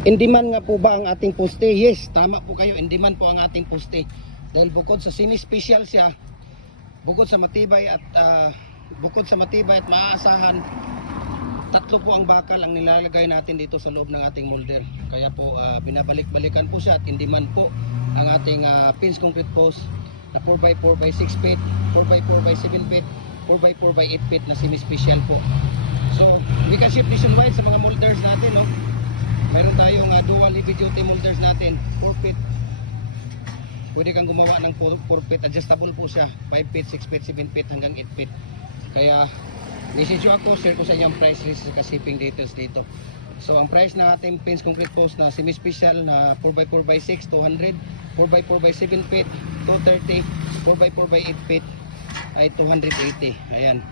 In demand nga po ba ang ating poste? Yes, tama po kayo. In demand po ang ating poste. Dahil bukod sa semi-special siya, bukod sa matibay at maaasahan, tatlo po ang bakal ang nilalagay natin dito sa loob ng ating molder. Kaya po binabalik-balikan po siya at in demand po ang ating pins concrete post na 4x4 by 6 feet, 4x4 by 7 feet, 4x4 by 8 feet na semi-special po. So, we can ship nationwide sa mga molders natin, no? Meron tayong dual heavy duty molders natin, 4 feet. Pwede kang gumawa ng 4 feet, adjustable po siya, 5 feet, 6 feet, 7 feet hanggang 8 feet. Kaya message nyo ako, share ko sa inyo ang price list sa shipping details dito. So ang price na ating pins concrete post na semi-special na 4x4 by 6, 200, 4x4 by 7 feet, 230, 4x4 by 8 feet ay 280. Ayan.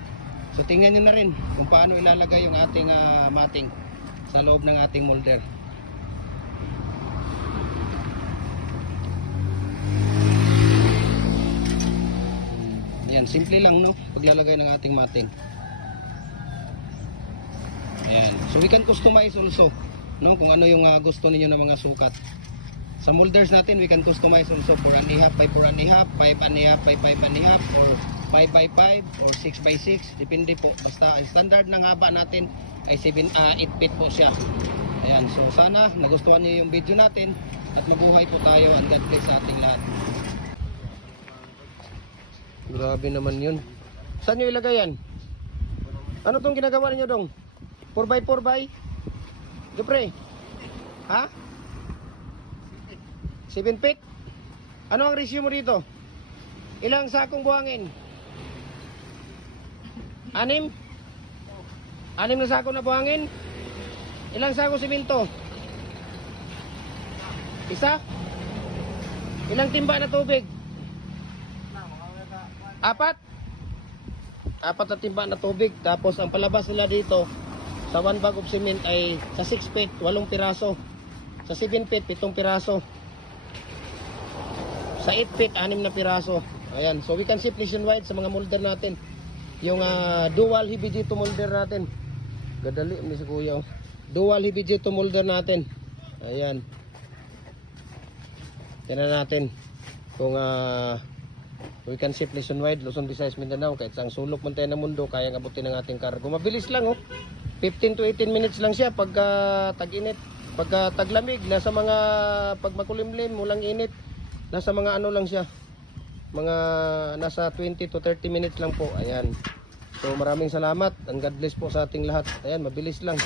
So tingnan nyo na rin kung paano ilalagay yung ating matting sa loob ng ating molder. Ayan, simple lang, no, paglalagay ng ating matting. Ayan. So we can customize also, no, kung ano yung gusto niyo ng mga sukat. Sa molders natin, we can customize also 4.5 by 4.5, 5.5 by 5.5, or 5 by 5 or 6 by 6, depende po. Basta standard ng haba natin ay 8 feet po siya. Ayan, so sana nagustuhan niyo yung video natin at mabuhay po tayo, and God bless sa ating lahat. Grabe naman yun. Saan nyo ilagay yan? Ano tong ginagawa niyo dong? 4x4 by? Dupre? Ha? 7 feet? Ano ang ratio mo dito? Ilang sakong buhangin? 6? 6 na sako na buhangin? Ilang sako simento? Isa? Ilang timba na tubig? 4? 4 na timba na tubig. Tapos ang palabas nila dito sa 1 bag of cement ay sa 6 feet 8 piraso, sa 7 feet 7 piraso, sa 8 feet 6 na piraso. Ayan, so we can ship nationwide sa mga molder natin. Yung dual heavy duty molder natin. Gadali ni si kuya. Dual heavy duty molder natin. Ayan. Tingnan natin kung we can ship nationwide, Luzon, Visayas, Mindanao. Kahit sang sulok man tayo ng mundo, kaya abutin ng ating cargo. Mabilis lang, oh. 15 to 18 minutes lang siya pagka tag-init. Pagka taglamig, nasa mga pag makulimlim, walang init, nasa mga ano lang siya, mga nasa 20 to 30 minutes lang po. Ayan. So maraming salamat, and God bless po sa ating lahat. Ayan, mabilis lang.